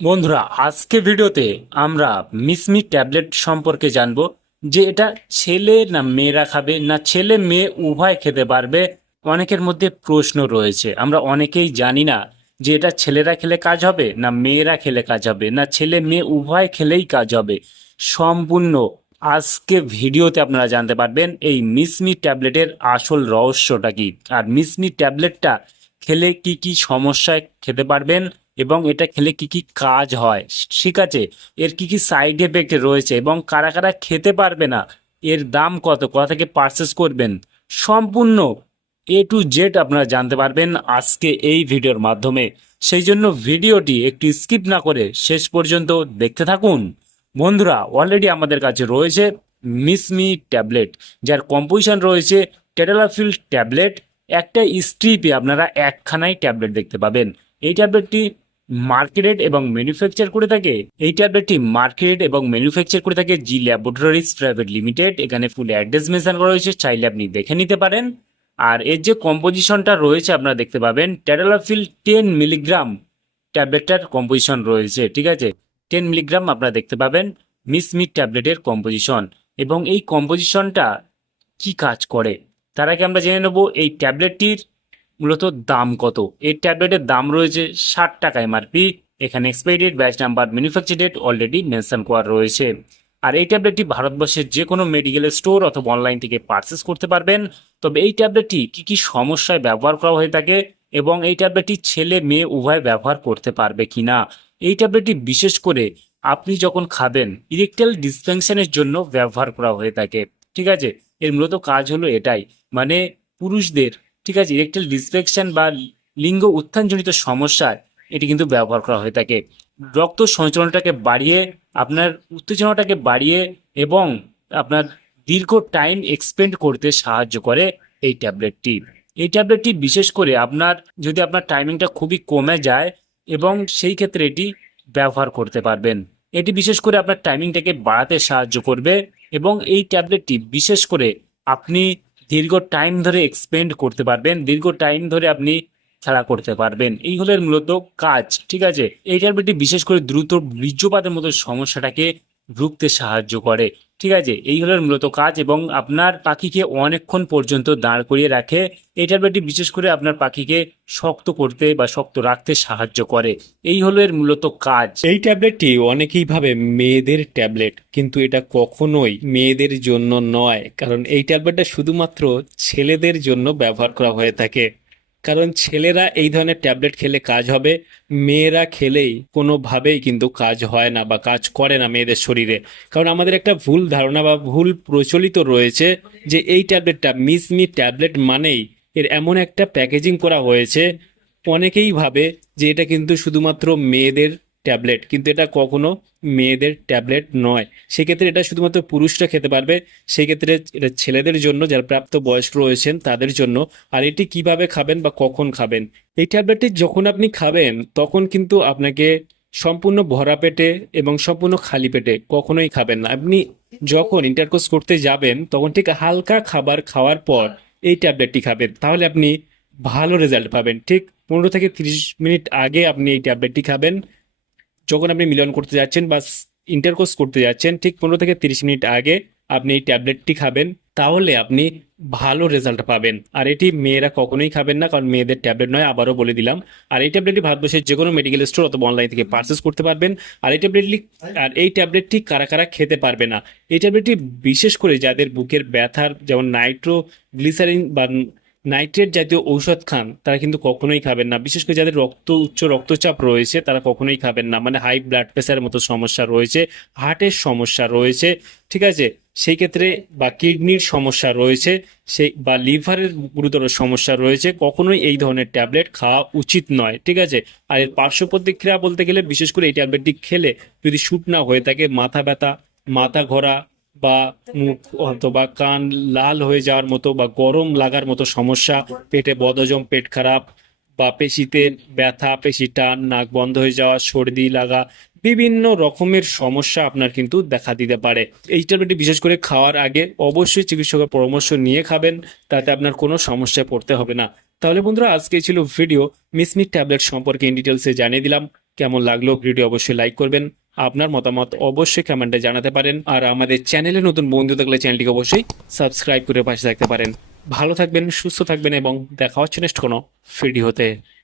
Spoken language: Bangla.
বন্ধুরা, আজকে ভিডিওতে আমরা মিসমি ট্যাবলেট সম্পর্কে জানবো যে এটা ছেলে না মেয়েরা খাবে, না ছেলে মেয়ে উভয় খেতে পারবে। অনেকের মধ্যে প্রশ্ন রয়েছে, আমরা অনেকেই জানি না যে এটা ছেলেরা খেলে কাজ হবে না মেয়েরা খেলে কাজ হবে, না ছেলে মেয়ে উভয় খেলেই কাজ হবে। সম্পূর্ণ আজকে ভিডিওতে আপনারা জানতে পারবেন এই মিসমি ট্যাবলেটের আসল রহস্যটা কি, আর মিসমি ট্যাবলেটটা খেলে কি কি সমস্যায় খেতে পারবেন এবং এটা খেলে কি কি কাজ হয়, ঠিক আছে, এর কি কি সাইড এফেক্ট রয়েছে এবং কারা কারা খেতে পারবে না, এর দাম কত, কোথা থেকে পারচেস করবেন, সম্পূর্ণ A to Z আপনারা জানতে পারবেন আজকে এই ভিডিওর মাধ্যমে। সেই জন্য ভিডিওটি একটু স্কিপ না করে শেষ পর্যন্ত দেখতে থাকুন। বন্ধুরা, অলরেডি আমাদের কাছে রয়েছে মিসমি ট্যাবলেট, যার কম্পোজিশন রয়েছে টেডালাফিল ট্যাবলেট। একটা স্ট্রিপে আপনারা একখানাই ট্যাবলেট দেখতে পাবেন। এই ট্যাবলেটটি মার্কেটেড এবং ম্যানুফ্যাকচার করে থাকে এই ট্যাবলেটটি মার্কেটেড এবং ম্যানুফ্যাকচার করে থাকে জি ল্যাবরেটরিজ প্রাইভেট লিমিটেড। এখানে ফুল অ্যাড্রেস মেনশন করা হয়েছে, চাইলে আপনি দেখে নিতে পারেন। আর এর যে কম্পোজিশনটা রয়েছে আপনারা দেখতে পাবেন ট্যাডালাফিল 10 মিলিগ্রাম ট্যাবলেটটার কম্পোজিশন রয়েছে, ঠিক আছে। 10 মিলিগ্রাম আপনারা দেখতে পাবেন মিসমিট ট্যাবলেটের কম্পোজিশন। এবং এই কম্পোজিশনটা কি কাজ করে তার আগে আমরা জেনে নেব এই ট্যাবলেটটির মূলত দাম কত। এই ট্যাবলেটের দাম রয়েছে 60 টাকা এমআরপি। এখানে expiry date, batch number, manufacture date already mention করা রয়েছে। আর এই ট্যাবলেটটি ভারতবর্ষের যে কোনো মেডিকেল স্টোর অথবা অনলাইন থেকে পারচেস করতে পারবেন। তবে এই ট্যাবলেটটি কি কি সমস্যায় ব্যবহার করা হয়ে থাকে এবং এই ট্যাবলেটটি ছেলে মেয়ে উভয় ব্যবহার করতে পারবে কিনা, এই ট্যাবলেটটি বিশেষ করে আপনি যখন খাবেন ইরেকটাইল ডিসফাংশনের জন্য ব্যবহার করা হয়ে থাকে, ঠিক আছে। এর মূলত কাজ হলো এটাই, মানে পুরুষদের, ঠিক আছে, ইরেকটাইল ডিসফাংশন বা লিঙ্গ উত্থানজনিত সমস্যায় এটি কিন্তু ব্যবহার করা হয়ে থাকে। রক্ত সঞ্চালনটাকে বাড়িয়ে, আপনার উত্তেজনাটাকে বাড়িয়ে এবং আপনার দীর্ঘ টাইম এক্সপেন্ড করতে সাহায্য করে এই ট্যাবলেটটি। এই ট্যাবলেটটি বিশেষ করে আপনার যদি আপনার টাইমিংটা খুবই কমে যায় এবং সেই ক্ষেত্রে এটি ব্যবহার করতে পারবেন। এটি বিশেষ করে আপনার টাইমিংটাকে বাড়াতে সাহায্য করবে এবং এই ট্যাবলেটটি বিশেষ করে আপনি দীর্ঘ টাইম ধরে এক্সপেন্ড করতে পারবেন, দীর্ঘ টাইম ধরে আপনি খেলা করতে পারবেন। এই হলো এর মূলত কাজ, ঠিক আছে। এই ট্যাবলেটটি বিশেষ করে দ্রুত বীর্যপাতের মতো সমস্যাটাকে রুখতে সাহায্য করে, ঠিক আছে। এই হলো এর মূলত কাজ এবং আপনার পাখিকে অনেকক্ষণ পর্যন্ত দাঁড় করিয়ে রাখে। এই ট্যাবলেটটি বিশেষ করে আপনার পাখিকে শক্ত করতে বা শক্ত রাখতে সাহায্য করে। এই হলো এর মূলত কাজ। এই ট্যাবলেটটি অনেকেই ভাবে মেয়েদের ট্যাবলেট, কিন্তু এটা কখনোই মেয়েদের জন্য নয়। কারণ এই ট্যাবলেটটা শুধুমাত্র ছেলেদের জন্য ব্যবহার করা হয়ে থাকে। কারণ ছেলেরা এই ধরনের ট্যাবলেট খেলে কাজ হবে, মেয়েরা খেলেই কোনোভাবেই কিন্তু কাজ হয় না বা কাজ করে না মেয়েদের শরীরে। কারণ আমাদের একটা ভুল ধারণা বা ভুল প্রচলিত রয়েছে যে এই ট্যাবলেটটা মিসমি ট্যাবলেট মানেই এর এমন একটা প্যাকেজিং করা হয়েছে। অনেকেই ভাবে যে এটা কিন্তু শুধুমাত্র মেয়েদের ট্যাবলেট, কিন্তু এটা কখনো মেয়েদের ট্যাবলেট নয়। সেক্ষেত্রে এটা শুধুমাত্র পুরুষরা খেতে পারবে। সেক্ষেত্রে এটা ছেলেদের জন্য, যারা প্রাপ্ত বয়স্ক রয়েছেন তাদের জন্য। আর এটি কিভাবে খাবেন বা কখন খাবেন, এই ট্যাবলেটটি যখন আপনি খাবেন তখন কিন্তু আপনাকে সম্পূর্ণ ভরা পেটে এবং সম্পূর্ণ খালি পেটে কখনোই খাবেন না। আপনি যখন ইন্টারকোর্স করতে যাবেন তখন ঠিক হালকা খাবার খাওয়ার পর এই ট্যাবলেটটি খাবেন, তাহলে আপনি ভালো রেজাল্ট পাবেন। ঠিক 15 থেকে 30 মিনিট আগে আপনি এই ট্যাবলেটটি খাবেন। যখন আপনি মিলন করতে যাচ্ছেন বা ইন্টারকোর্স করতে যাচ্ছেন, ঠিক 15 থেকে 30 মিনিট আগে আপনি এই ট্যাবলেটটি খাবেন, তাহলে আপনি ভালো রেজাল্ট পাবেন। আর এটি মেয়েরা কখনোই খাবেন না, কারণ মেয়েদের ট্যাবলেট নয়, আবারও বলে দিলাম। আর এই ট্যাবলেটটি ভারতবর্ষের যে কোনো মেডিকেল স্টোর অথবা অনলাইন থেকে পারচেস করতে পারবেন। আর এই ট্যাবলেটটি কারা কারা খেতে পারবে না, এই ট্যাবলেটটি বিশেষ করে যাদের বুকের ব্যথার, যেমন নাইট্রোগ্লিসারিন বা নাইট্রেট জাতীয় ঔষধ খান, তারা কিন্তু কখনোই খাবেন না। বিশেষ করে যাদের উচ্চ রক্তচাপ রয়েছে তারা কখনোই খাবেন না, মানে হাই ব্লাড প্রেশারের মতো সমস্যা রয়েছে, হার্টের সমস্যা রয়েছে, ঠিক আছে, সেই ক্ষেত্রে বা কিডনির সমস্যা রয়েছে, সেই বা লিভারের গুরুতর সমস্যা রয়েছে, কখনোই এই ধরনের ট্যাবলেট খাওয়া উচিত নয়, ঠিক আছে। আর এর পার্শ্ব প্রতিক্রিয়া বলতে গেলে বিশেষ করে এই ট্যাবলেটটি খেলে যদি শ্যুট না হয়ে থাকে, মাথা ব্যথা, মাথা ঘোরা বা মুখ অথবা কান লাল হয়ে যাওয়ার মতো বা গরম লাগার মতো সমস্যা, পেটে বদহজম, পেট খারাপ বা পেশিতে ব্যথা, পেশি টান, নাক বন্ধ হয়ে যাওয়া, সর্দি লাগা, বিভিন্ন রকমের সমস্যা আপনার কিন্তু দেখা দিতে পারে। এই ট্যাবলেটটি বিশেষ করে খাওয়ার আগে অবশ্যই চিকিৎসকের পরামর্শ নিয়ে খাবেন, তাতে আপনার কোনো সমস্যায় পড়তে হবে না। তাহলে বন্ধুরা, আজকে ছিল ভিডিও মিসমিট ট্যাবলেট সম্পর্কে ইন ডিটেলসে জানিয়ে দিলাম। কেমন লাগলো ভিডিও অবশ্যই লাইক করবেন, আপনার মতামত অবশ্যই কমেন্টে জানাতে পারেন, আর আমাদের চ্যানেলে নতুন বন্ধু থাকলে চ্যানেলটিকে অবশ্যই সাবস্ক্রাইব করে পাশে থাকতে পারেন। ভালো থাকবেন, সুস্থ থাকবেন এবং দেখা হচ্ছে নেক্সট কোনো ভিডিওতে।